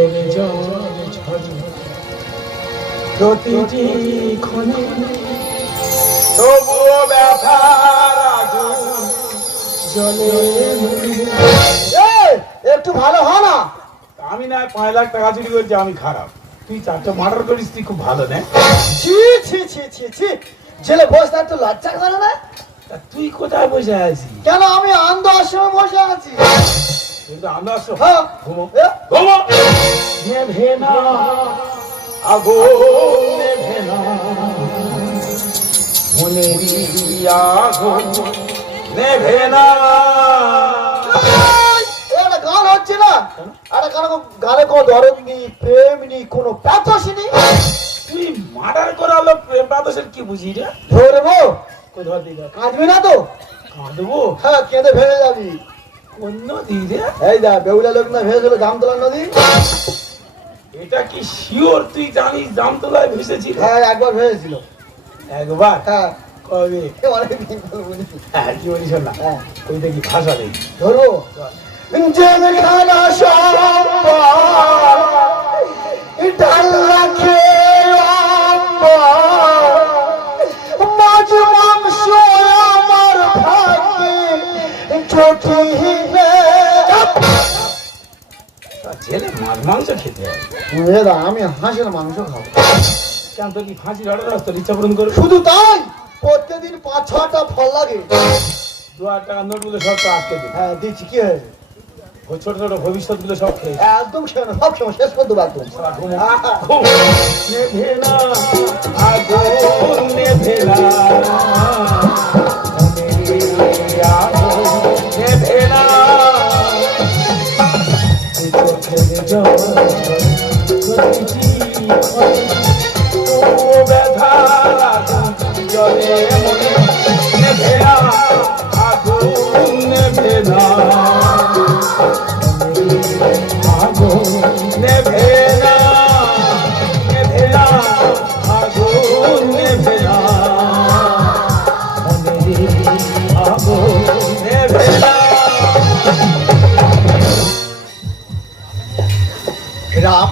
চোখে জল ঝরে প্রতিটি ক্ষণে তবুও ব্যথার আগুন জলে একটু ভালো হয় না? আমি না 5 লাখ টাকা চুরি করছি, আমি খারাপ। তুই 4টা মার্ডার করিস, তুই খুব ভালো না? ছি ছি ছি ছি ছি, জেলে বসে একটু লজ্জা করে না? তা তুই কোথায় বসে আছিস? কেন, আমি আনন্দ আশ্রমে বসে আছি। কিন্তু আমরা আসো হ্যাঁ। ঘুমো ঘুমো। নেভে না আগুন, নেভে না মনেরই আগুন, নেভে না। এটা গান হচ্ছে না, এটা গানে কোনো দরদ নেই, প্রেম নেই, কোনো প্যাথস নেই। তুই মার্ডার করালো প্রেম বাদশের কি বুঝি রে? ধরবো? কোথাও দিকে কাঁদবি না তো? কাঁদবো? হ্যাঁ, কেঁদে ভেঙে যাবি। কোন নদী রে? এই যা বেউলা লোক না ভেসেছিল জামতলা নদী। এটা কি শিওর তুই জানিস জামতলায় ভেসেছিল? হ্যাঁ, একবার ভেসেছিল। একবার? হ্যাঁ, কবে? অনেকদিন বলবো না। হ্যাঁ, কি বলিস না? হ্যাঁ, ওই দেখি ভাষা নেই। ধরবো? জেলখানা সম্বল ডাল রাখে মাছ মাংস আমার ভাগ্যে জটিবে। জেলে মাছ মাংস খেতে হয়? আমি হাঁসের মাংস খাবো। কেন, তোর কি ফাঁসির অর্ডার আছে? তোর ইচ্ছা পূরণ করবি? শুধু তাই, প্রত্যেকদিন 5-6টা ফল লাগে। 2 টাকা নোটগুলো সব তো আটকে দিই। হ্যাঁ, দিচ্ছি। কি হয়েছে? ওই ছোট ছোট ভবিষ্যৎ গুলো সব খেয়ে একদম খেয়ে না, সব সময় শেষ করে দেবো একদম। নেভে না আগুন, নেভে না মনেরই আগুন, নেভে না চোখে জল প্রতিটি ক্ষণে তবুও ব্যথার আগুন জলে মনে, নেভে না আগুন, নেভে না আগুন, নেভে না, নেভে না আগুন, নেভে না মনেরই আগুন, নেভে না। রাম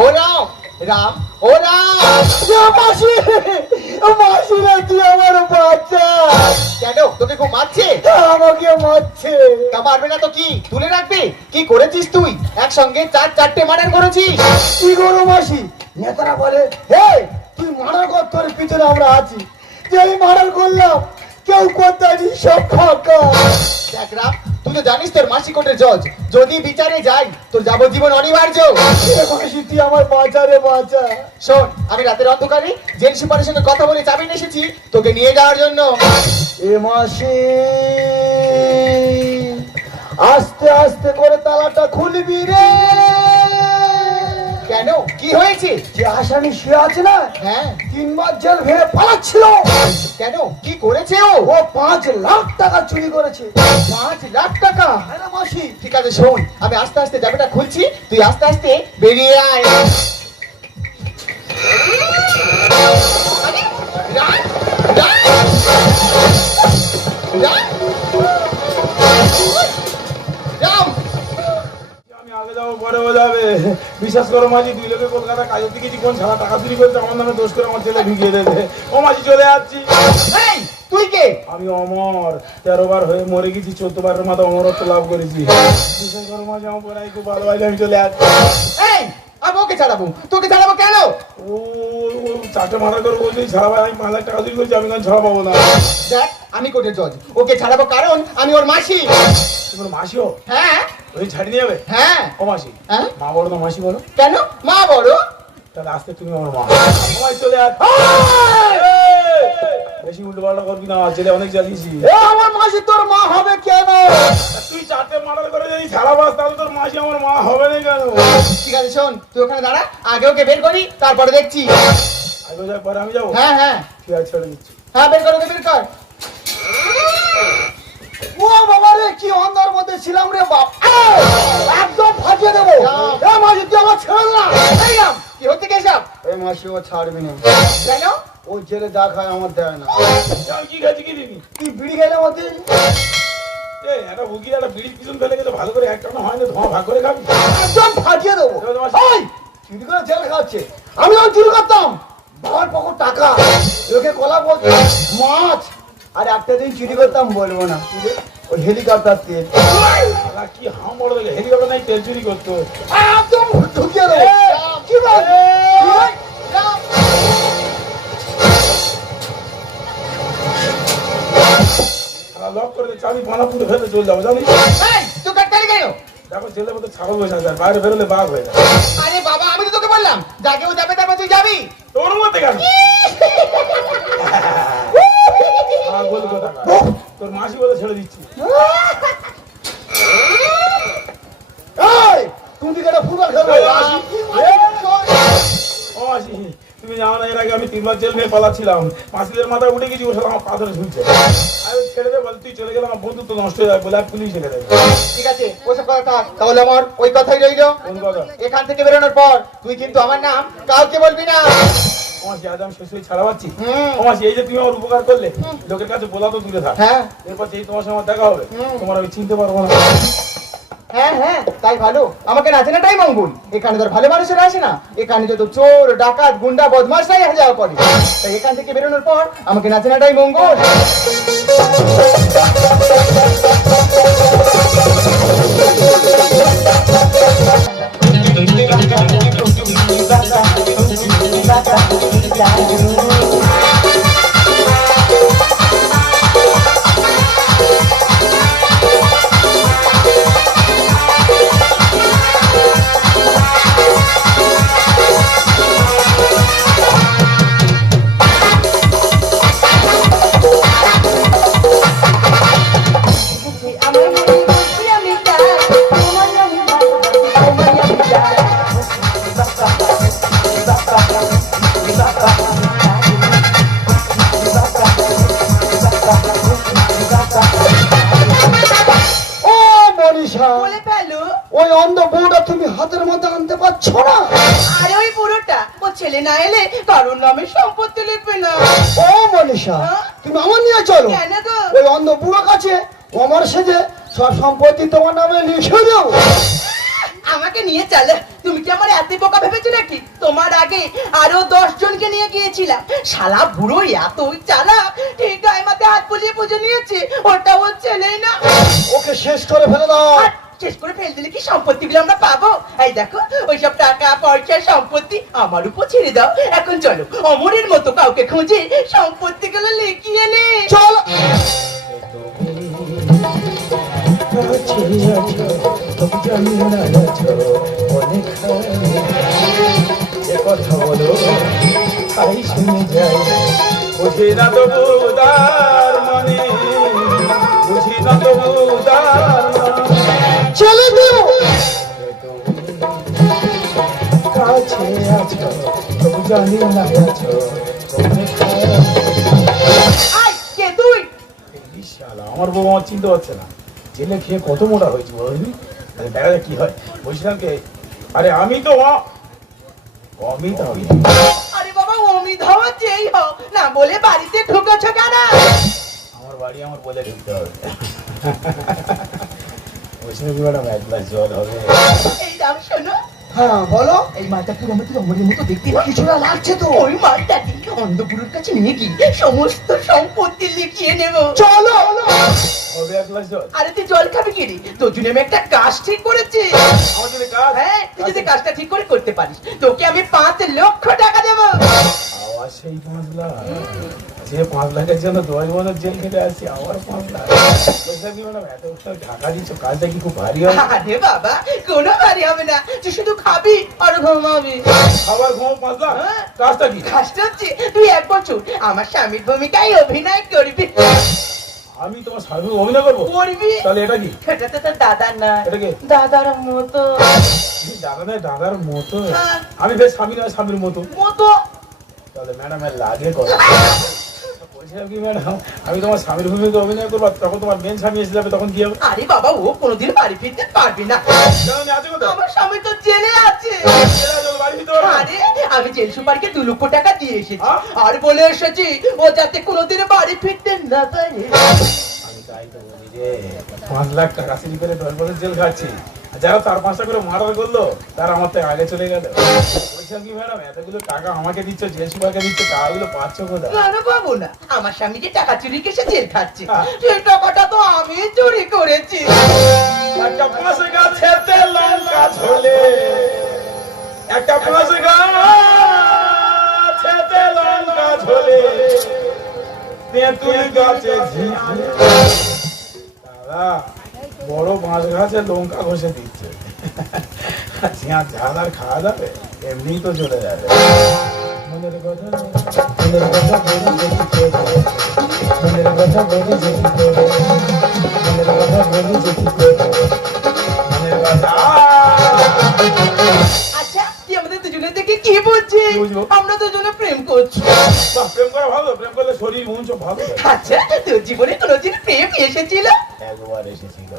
ও রাম, রাম ও রাম। মাসি, মাসি না, তুই আমার বাচ্চা। কেন, তোকে খুব মারছে? আমাকে মারছে। তা মারবে না তো কি, তুলে রাখবে? কি করেছিস তুই? একসঙ্গে 4-4টে মার্ডার করেছিস। কি করো মাসি? নেতারা বলে হে তুই মার্ডার কর, তোর পিছনে আমরা আছি। যেই মার্ডার করলাম কেউ কোথায় সব ফাঁকা। দেখ রাম, তুই তো জানিস তোর মাসি কোর্টের জজ, যদি বিচারে যাই তোর যাবজ্জীবন অনিবার্য। মাসি, তুই আমার বাঁচা রে বাঁচা। শোন, আমি রাতের অন্ধকারে জেল সুপারের সঙ্গে কথা বলে চাবি নিয়ে এসেছি তোকে নিয়ে যাওয়ার জন্য। এ মাসি, আস্তে আস্তে করে তালাটা খুলবি রে। কেন, কি হয়েছে? যে আসামি শুয়ে আছে না, হ্যাঁ, 3 মাস জেল ভেঙে পালাচ্ছিল। কেন, কি করেছে ও? 5 লাখ টাকা চুরি করেছে। 5 লাখ টাকা? হ্যাঁ মাসি। ঠিক আছে শোন, আমি আস্তে আস্তে চাবিটা খুলছি, তুই আস্তে আস্তে বেরিয়ে আয়। আমি আগে যাবো, পরে ও যাবে। বিশ্বাস করো মাঝি, 2 লোকে কলকাতা কাজের দিকে কোন সারা টাকা চুরি করছে, আমার নামে দোষ করে আমার ছেলে ঢুকিয়ে দেবে। ও মাঝি, চলে যাচ্ছি। তুই কে? আমি অমর, 13 বার হয়ে মরে গেছি, 14 বারের মাথা অমরত্ব লাভ করেছি। বিশ্বাস করো মাঝি, আমার পড়াই খুব ভালোবাসি, আমি চলে যাচ্ছি। আমি ওকে ছাড়াবো, তোকে ছাড়াবো কেন? ও 4টে মার্ডার করে বলছি ছাড়াবো, আমি 5 লাখ টাকা চুরি করছি, আমি কেন ছাড়া পাবো না? দেখ, আমি কোর্টের জজ, ওকে ছাড়াবো কারণ আমি ওর মাসি। তোমার মাসিও? হ্যাঁ। ওই ছাড়িয়ে নিয়ে যাবে? হ্যাঁ। ও মাসি? হ্যাঁ। মা বড় না মাসি বলো? কেন, মা বড়। তাহলে আজকে তুমি আমার মা। আমার চলে যাচ্ছে। বেশি উল্টো পাল্টা করবি না, জেলে অনেক জ্বালিয়েছি। আমার মাসি তোর মা হবে কেন? তুই 4টে মার্ডার করে যদি ছাড়া পাস, তাহলে তোর মাসি আমার মা হবে না কেন? ঠিক আছে শোন, তুই ওখানে দাঁড়া, আগে ওকে বের করি তারপরে দেখছি। আগে যাক, পরে আমি যাবো। হ্যাঁ হ্যাঁ ঠিক আছে, ছেড়ে দিচ্ছি। হ্যাঁ, বের কর, ওকে বের কর। ও বাবা রে, কি অন্ধার মধ্যে ছিলাম রে বাপ, একদম ফাটিয়ে দেবো। মাসি, তুই আমার ছেড়ে না। কি হচ্ছে কেসব? এই মাসি, ও ছাড়বি না। কেন? ও জেলে যা খায় আমার দেয় না। কি খাচ্ছি, কি দিবি? তুই বিড়ি খাইলে আমার দিবি? এই একটা বুকি একটা বিড়ির পিছন ফেলে গেছে ভালো করে একটা হয় না ধোঁয়া ভাগ করে খাবি একদম ফাটিয়ে দেবো। এই, চুরি করে জেলে খাচ্ছে। আমি যখন চুরি করতাম বাবার পকেট টাকা, লোকে কলা বলতো মাছ, আর একটা দিন চুরি করতাম বলবো না, ওই হেলিকপ্টার তেল শালা কি হাম বড় দেখে হেলিকপ্টার নাই তেল চুরি করতো একদম ঢুকিয়ে দেবো। কি বল? লক করে চাবি পানা পুঁতে ফেলে চলে যাবো জানি তুই কাটকালি কেন? দেখো ছেলের মতো ছাগল বসে আছে আর বাইরে বেরোলে বাঘ হয়ে যায় আরে বাবা, আমি তো তোকে বললাম যাকে ও যাবে তারপর তুই যাবি। তোর মধ্যে কেন পাগল কোথাকার। তোর মাসি বলে ছেড়ে দিচ্ছি এই, তুমি কেন ফুটবল খেলবে? এই, মাসি। ও মাসি তুমি জানো না এর আগে আমি 3 বার জেল মেয়ে পালাচ্ছিলাম মাসিদের মাথায় উঠে গেছি ও সাথে আমার পাথরে ঝুলছে আরে ছেড়ে দে বল তুই চলে গেলে আমার বন্ধুত্ব নষ্ট হয়ে যাবে বলে আর পুলিশ এনে দেবে ঠিক আছে, ওসব কথা থাক। তাহলে আমার ওই কথাই রইলো, কোন কথা এখান থেকে বেরোনোর পর তুই কিন্তু আমার নাম কাউকে বলবি না। ও মাসি আজ আমি শেষ হয়ে ছাড়া পাচ্ছি হুম। ও মাসি এই যে তুমি আমার উপকার করলে লোকের কাছে বলা তো দূরে থাক হ্যাঁ এরপর যেই তোমার সঙ্গে আমার দেখা হবে তোমার আমি চিনতে পারবো না হ্যাঁ হ্যাঁ, তাই ভালো। আমাকে নাচে না তাই মঙ্গল। এখানে তোর ভালো মানুষেরা আসে না, এখানে যত চোর ডাকাত গুন্ডা বদমাশরাই আসা যাওয়া করে। তাই এখান থেকে বেরোনোর পর আমাকে নাচে না তাই মঙ্গল। ও মনীষা, বলে ফেলো। ওই অন্ধ বউটা তুমি হাতের মধ্যে আনতে পারছো না? আরে ওই পুরোটা ও ছেলে না এলে কারোর নামে সম্পত্তি লিখবে না। ও মনীষা, তুমি আমার নিয়ে চলো। কেন গো? ওই অন্ধ বুড়ো কাছে আমার সেজে সব সম্পত্তি তোমার নামে লিখে দেবো। আমাকে নিয়ে চলে। তুমি কি আমার এত বোকা ভেবেছো নাকি? তোমার আগে আরো 10 জনকে নিয়ে গিয়েছিলাম। শালা বুড়ো এতই চালাক, ঠিক গায়ে মাথায় হাত বুলিয়ে পুজো নিয়েছে। ওটা ওর ছেলেই না। ওকে শেষ করে ফেলে দাও। আর শেষ করে ফেল দিলে কি সম্পত্তিগুলো আমরা পাবো? এই দেখো ওইসব টাকা পয়সা সম্পত্তি আমার উপর ছেড়ে দাও। এখন চলো অমরের মতো কাউকে খুঁজে সম্পত্তিগুলো লিখিয়ে নে। চল। কথা বলো তাই শুনে যাই বুঝি না তো বুদার মানে বুঝি না তো বুদার চলে দিও। কাছে আছো তবু জানি না আছো আই কে তুই? শালা আমার বউ আমার চিনতে পারছে না জেলে খেয়ে কত মোটা হয়েছে বলবি দেখা যাক কি হয় বলছিলাম কে আরে আমি তো অমিত আমি আরে বাবা অমিত হওয়া যেই হও না বলে বাড়িতে ঢুকেছ কেন? আমার বাড়ি আমার বলে ঢুকতে হবে বলছিলাম কি ম্যাডাম 1 গ্লাস জল হবে এই দাম শোনো, হ্যাঁ বলো। এই মালটা পুরো আমাদের অমরের মতো দেখতে না? কিছুটা লাগছে তো। ওই মালটাকে অন্ধপুরের কাছে নিয়ে গিয়ে সমস্ত সম্পত্তি লিখিয়ে নেব। চলো। হবে 1 গ্লাস জল আরে তুই জল খাবি কি রে? তোর জন্য আমি একটা কাজ ঠিক করেছি। আমার জন্য কাজ হ্যাঁ, তুই যদি কাজটা ঠিক করে করতে পারিস তোকে আমি 5 লক্ষ টাকা দেবো। আবার সেই 5 লাখ যে 5 লাখের জন্য 10 বছর জেল খেটে আসছি আবার 5 লাখ বলছিলাম কি ম্যাডাম এত টাকা দিচ্ছ কাজটা কি খুব ভারী হবে আরে বাবা কোনো বাড়ি হবে না, তুই শুধু খাবি আর ঘুমাবি। খাবার ঘুম 5 লাখ কাজটা কি কাজটা হচ্ছে তুই 1 বছর আমার স্বামীর ভূমিকায় অভিনয় করবি। আমি তোমার স্বামী অভিনয় করবো করবি? তাহলে এটা কি এটা তো তোর দাদার না, এটা কি দাদার মতো। দাদা নয় দাদার মতো হ্যাঁ। আমি বেশ স্বামী নয় স্বামীর মতো মতো তাহলে ম্যাডামের লাগে কথা বলছিলাম কি ম্যাডাম আমি তোমার স্বামীর ভূমিকা অভিনয় করবো আর তখন তোমার মেন স্বামী এসে যাবে তখন কি হবে আরে বাবা ও কোনোদিন বাড়ি ফিরতে পারবে না। আমি আছে কোথায় আমার স্বামী তো জেলে আছে। জেলা জল বাড়ি দিতে পারবে না? আরে আমি জেল সুপারকে 2 লক্ষ টাকা দিয়ে এসেছি হ্যাঁ? আর বলে এসেছি ও যাতে কোনোদিন বাড়ি ফিরতে না পারে। আমি তাই তো বলি যে 5 লাখ টাকা চুরি করে 10 বছর জেল খাচ্ছি, আর যারা 4-5টা করে মার্ডার করলো তারা আমার থেকে আগে চলে গেল। বলছিলাম কি ম্যাডাম, এতগুলো টাকা আমাকে দিচ্ছ, জেল সুপারকে দিচ্ছ, টাকাগুলো পাচ্ছ কোথায়? কেন পাবো না? আমার স্বামী যে টাকা চুরি কেসে জেল খাচ্ছে, সেই টাকাটা তো আমি চুরি করেছি। একটা 5 গাছেতে লঙ্কা ঝোলে, একটা 5 গাছেতে লঙ্কা ঝোলে, তেঁতুল গাছে ঝিঁঝে। দাদা বড় 5 গাছে লঙ্কা ঘষে দিচ্ছে, ঝিঁঝার ঝাল আর খাওয়া যাবে? এমনি তো চলে যাবে। মনের কথা মনের কথা বলি দেখি কে বলে, মনের কথা বলি দেখি কে বলে, মনের কথা বলি দেখি কে বলে, মনের কথা। আচ্ছা তুই আমাদের দুজনে দেখে কি বুঝছিস? কি বুঝবো? আমরা দুজনে প্রেম করছি। বাহ, প্রেম করা ভালো, প্রেম করলে শরীর মন সব ভালো থাকে। আচ্ছা তোর জীবনে কোনোদিন প্রেম এসেছিল? একবার এসেছিল,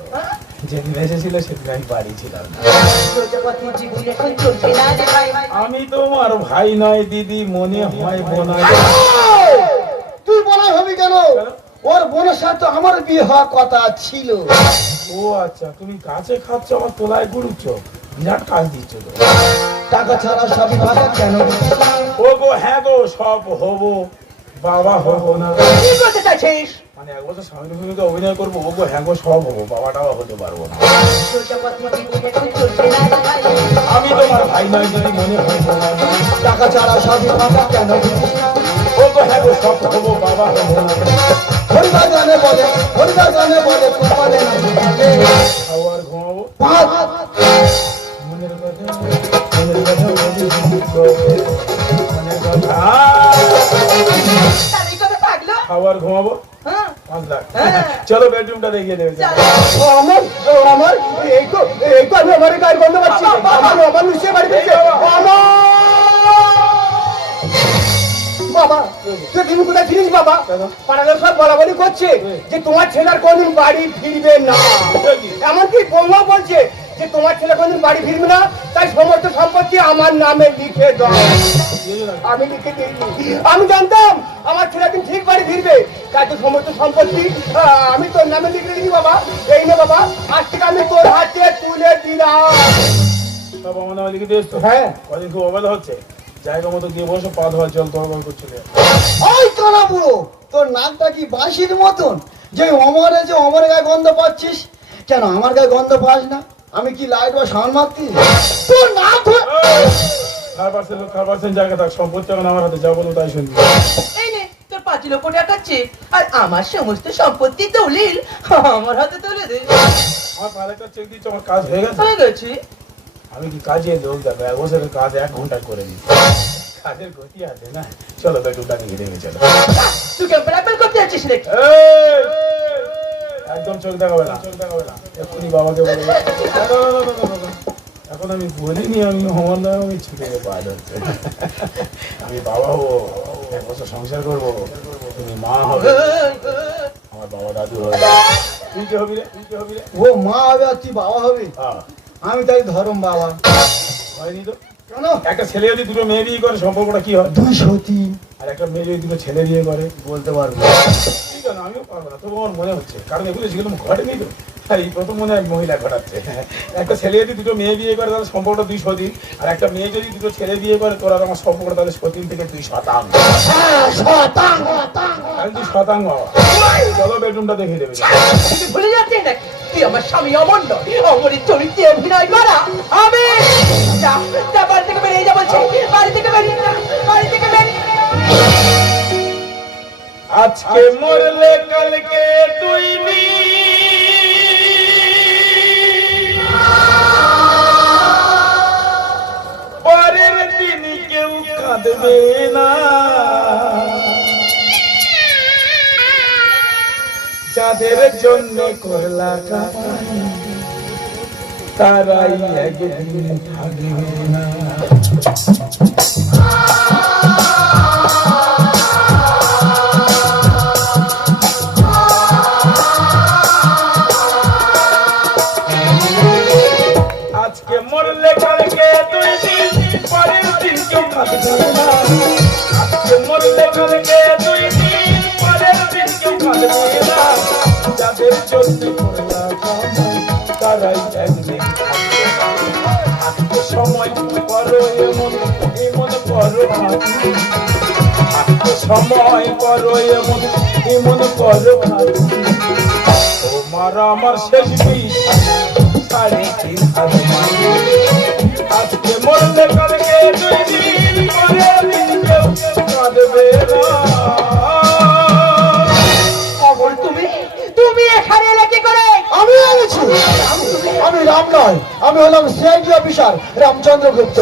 যেদিন এসেছিল সেদিন আমি বাড়ি ছিলাম না। প্রজাপতি জীবন এখন চলছে না রে ভাই। আমি তোমার ভাই নয় দিদি, মনে হয় বোনা। তুই বলা হবি কেন? ওর বোনের সাথে আমার বিয়ে হওয়ার কথা ছিল। ও আচ্ছা, তুমি কাছে খাচ্ছ আমার তোলায় গুড়ুচ্ছ, বিরাট কাজ দিচ্ছ তো। টাকা ছাড়া সবই ভাষা কেন? ও গো হ্যাঁ গো, সব হবো, বাবা হবো না। কি করতে চাইছিস? মানে 1 বছর স্বামীর ভূমিকা অভিনয় করবো, ও গো হ্যাঁ গো সব হবো, বাবাটাও হতে পারবো না। প্রজাপতি জীবন এখন চলছে না রে ভাই। আমি তোমার ভাই নয় দিদি, মনে হয় বোনা। টাকা ছাড়া সবই ভাষা কেন? ও গো হ্যাঁ গো সব হবো, বাবা হবো না। হরিদার গানে বলে, হরিদার গানে বলে, কপালে না ঝুঁকালে। খাওয়ার ঘুমাবো, ভাত মনের কথা মনের কথা বলি দেখি কে বলে, মনের কথা। তার এই কথা থাকলো? খাওয়ার ঘুমাবো, হ্যাঁ 5 লাখ। হ্যাঁ। চলো বেডরুমটা দেখিয়ে দেবে। চল। আমার আমার এই তো আমি আমার গায়ে গন্ধ পাচ্ছি। আমার নিশ্চয় বাড়ি ফিরছে। বাবা তুই তুমি কোথায় ফিরিস বাবা? পাড়াদের সব বলাবলি করছে যে তোমার ছেলের কোনদিন বাড়ি ফিরবে না। এমনকি বৌমা বলছে যে তোমার ছেলে কোনদিন বাড়ি ফিরবে না, তাই সমস্ত সম্পত্তি আমার নামে লিখে দাও। আমি লিখে দিইনি, আমি জানতাম আমার ছেলে একদিন ঠিক বাড়ি ফিরবে, তাই তো সমস্ত সম্পত্তি আমি তোর নামে লিখে দিই বাবা। এই নে বাবা, আজ থেকে আমি তোর হাতে তুলে দিলাম। সব আমার নামে লিখে দিয়েছ তো? হ্যাঁ। কদিন খুব অবহেলা হচ্ছে, জায়গা মতো গিয়ে বসে পা ধোয়ার জল তরবর করছিল। ওই তোরা বুড়ো, তোর নাকটা কি বাঁশির মতন? যে অমরের গায়ে গন্ধ পাচ্ছিস, কেন আমার গায়ে গন্ধ পাস না? আমি কি লাইট বা সাউন্ড মারতি? তোর নাক খাবার জায়গা থাক, সম্পত্তি এখন আমার হাতে, যা বলবো তাই শুনবি। এই নে তোর 5 লক্ষ টাকা চেক, আর আমার সমস্ত সম্পত্তি দলিল আমার হাতে তুলে দে। আমার 5 লাখ চেক দিচ্ছ, আমার কাজ হয়ে গেছে। হয়ে গেছে। আমি কি কাজে লোক দেখো, 1 বছরের কাজ 1 ঘন্টায় করে দিচ্ছি। কাজের গতি আছে না। চলো বেডরুমটা দিকে দেখে চলো। তুই কেমন অ্যাপেল করতে যাচ্ছিস রে? এই, একদম চোখ দেখাবে না, চোখ দেখাবে না। এক্ষুনি বাবাকে বলে না, না, না, না, না, না। এখন আমি বলিনি আমি আমার নাম, আমি ছুটে পাওয়া যাচ্ছে। আমি বাবা হবো, 1 বছর সংসার করবো, তুমি মা হবে, আমার বাবা দাদু হবে। তুই কি হবি রে? তুই কি হবি রে? ও মা হবে আর তুই বাবা হবি? হ্যাঁ, আমি তাই ধরম বাবা। হয়নি তো। কেন? একটা ছেলে যদি 2টো মেয়ে বিয়ে করে সম্পর্কটা কি হয়? 203 আর একটা মেয়ে যদি 2টো ছেলে বিয়ে করে, বলতে পারবো। ঠিক আছে আমিও পারবো না, তবু আমার মনে হচ্ছে, কারণ এগুলো সেগুলো ঘটেনি তো। এই প্রথম মনে হয় মহিলা ঘটাচ্ছে। একটা ছেলে যদি 2টো মেয়ে বিয়ে করে তাহলে সম্পর্কটা 200 আর একটা মেয়ে যদি 2টো ছেলে বিয়ে করে তোর আর আমার সম্পর্কটা তাহলে 100 থেকে 2 শতাংশ। আমি 2 শতাংশ। চলো বেডরুমটা দেখিয়ে দেবে। তুই ভুলে যাচ্ছিস নাকি তুই আমার স্বামী অমর নয়, অমরের চরিত্রে অভিনয় করা আমি। যা যা, বাড়ি থেকে বেরিয়ে যা বলছি, বাড়ি থেকে বেরিয়ে যা, বাড়ি থেকে বেরিয়ে যা। আজকে মরলে কালকে তুই পরের দিন কেউ কাঁদবে না, যাদের জন্য করলা কাপানি তারাই একদিন থাকবে না। আজকে মরলে কালকে তুই পরের দিন কেউ কাঁদবে না, আজকে মরলে কালকে তুই পরের দিন কেউ কাঁদবে না, যাদের চলতে করলাম তারাই একদিন থাকবে সময় করো এমন এমন করো সময় করো এমন এমন করো তোমার আমার শেষ সাড়ে 3,000 আজকে মরলে কালকে 2 দিন পরে দিন কেউ কাঁদবে না। অমর তুমি তুমি এখানে এলে কি করে? আমি এনেছি। আমি রাম নয়, আমি হলাম সিআইডি অফিসার রামচন্দ্র গুপ্ত।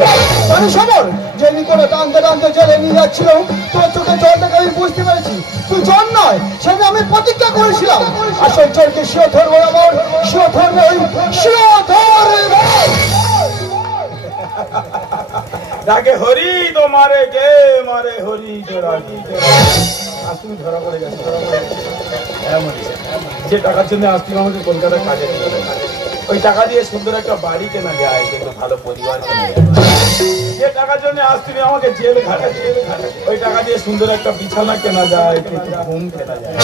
আমি সমর যে নিকটে টানতে টানতে জেলে নিয়ে যাচ্ছিল, তোর চোখে জল দেখে আমি বুঝতে পেরেছি তুই জন নয়। সেদিন আমি প্রতিজ্ঞা করেছিলাম আসল চোরকে শিও ধরবো, আমার শিও ধরবো, শিও ধরবো। ডাকে হরি তো মারে কে মারে হরি তো রাখি। আজ তুমি ধরা পড়ে গেছো। যে টাকার জন্য আজ তুমি আমাকে কলকাতার কাজে ওই টাকা দিয়ে সুন্দর একটা বাড়ি কেনা যায়, কিন্তু ভালো পরিবার কেনা যায়। যে টাকার জন্য আজ তুমি আমাকে জেল খাটাচ্ছ, ওই টাকা দিয়ে সুন্দর একটা বিছানা কেনা যায়, কিন্তু ঘুম কেনা যায়।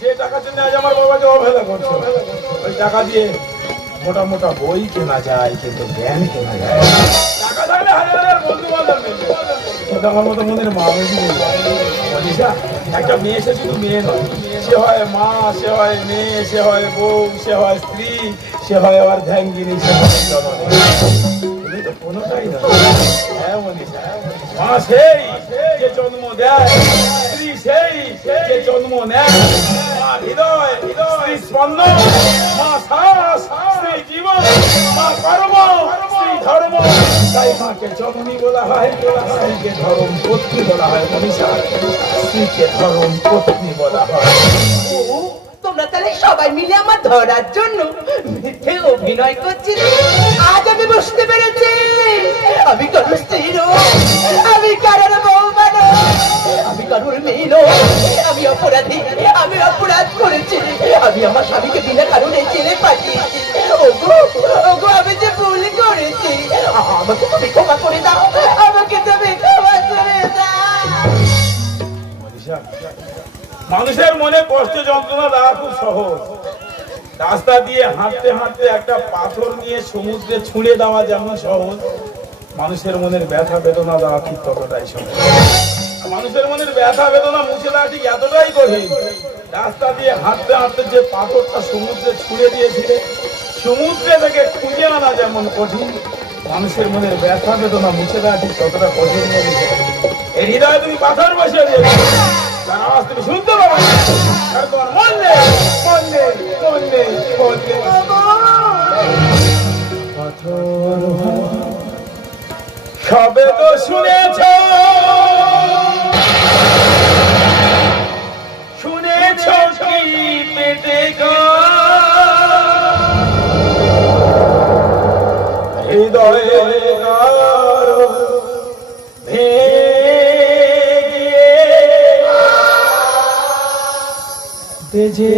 যে টাকার জন্য আজ আমার বাবাকে অবহেলা করছো, ওই টাকা দিয়ে মোটা মোটা বই কেনা যায়, কিন্তু জ্ঞান কেনা যায়। টাকা থাকলে হাজার হাজার বন্ধু বান্ধব মিলবে, কিন্তু আমার মতো মনের মা বন্ধু মনীষা একটা মেয়ে, সে শুধু মেয়ে নয়, সে হয় মা, সে হয় মেয়ে, সে হয় বউ, সে হয় স্ত্রী, সে হয় আবার ধ্যানগিরি, সে হয় জননী। তুমি তো কোনোটাই না। হ্যাঁ মনীষা, মা সেই যে জন্ম দেয়, স্ত্রী সেই যে জন্ম নেয়, মা হৃদয়, স্ত্রী স্পন্দন, মা শ্বাস, স্ত্রী জীবন, মা কর্ম, স্ত্রী ধর্ম। তাই মাকে জননী বলা হয়, স্ত্রীকে ধর্ম পত্নী বলা হয়। মনীষা, স্ত্রীকে ধর্ম পত্নী বলা হয়। ও, তোমরা তাহলে সবাই মিলে আমার ধরার জন্য মিথ্যে অভিনয় করছিলে। আজ আমি বুঝতে পেরেছি আমি কারোর স্ত্রী নই, আমি কারোর বৌমা নই, আমি কারোর মেয়ে নই, আমি অপরাধী, আমি অপরাধ করেছি। আমি আমার স্বামীকে বিনা কারণে জেলে পাঠিয়েছি। ওগো ওগো, আমি যে ভুল করেছি, আমাকে তুমি ক্ষমা করে দাও, আমাকে তুমি ক্ষমা করে দাও। মনীষা, মানুষের মনে কষ্ট যন্ত্রণা দেওয়া খুব সহজ। রাস্তা দিয়ে হাঁটতে হাঁটতে একটা পাথর নিয়ে সমুদ্রে ছুঁড়ে দেওয়া যেমন সহজ, মানুষের মনের ব্যথা বেদনা দেওয়া ঠিক ততটাই সহজ। মানুষের মনের ব্যথা বেদনা মুছে দেওয়া ঠিক এতটাই কঠিন। রাস্তা দিয়ে হাঁটতে হাঁটতে যে পাথরটা সমুদ্রে ছুঁড়ে দিয়েছিলে, সমুদ্রে থেকে খুঁজে আনা যেমন কঠিন, মানুষের মনের ব্যথা বেদনা মুছে দেওয়া ঠিক ততটা কঠিন। এই হৃদয়ে তুমি পাথর বসিয়ে দিয়েছো, তার আওয়াজ তুমি শুনতে পাবে না, আর তোমার মন নেই, মন নেই, মন নেই, মন নেই। সবে তো শুনেছ, শুনেছ কি পেটে হৃদয়ে বেজে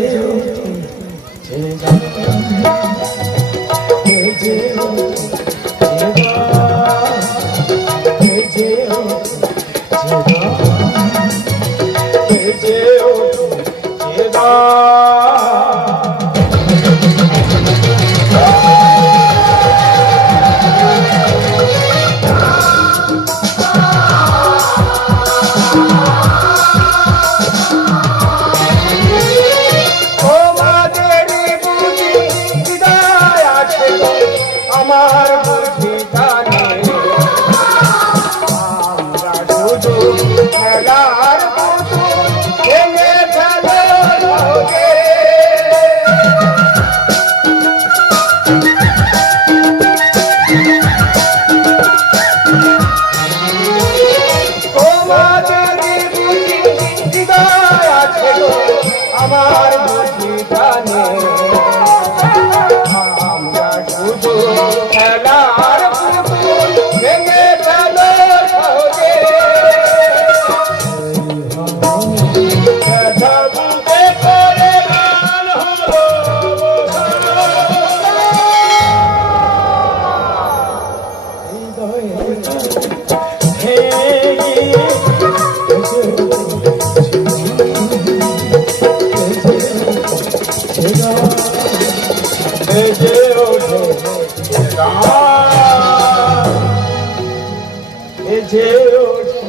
আমার বুঝি জানে আমরা শুধু খেলার পুতুল ভেঙে ফেলে লোকে। তোমাদের বুঝি হৃদয় আছে গো, আমার বুঝি জানে খেলার পুতুল ভেঙে ফেলো সহজে। ব্যথা বুকে করে গান হলো হৃদয়ে বেজে ওঠে গান, বেজে ওঠে।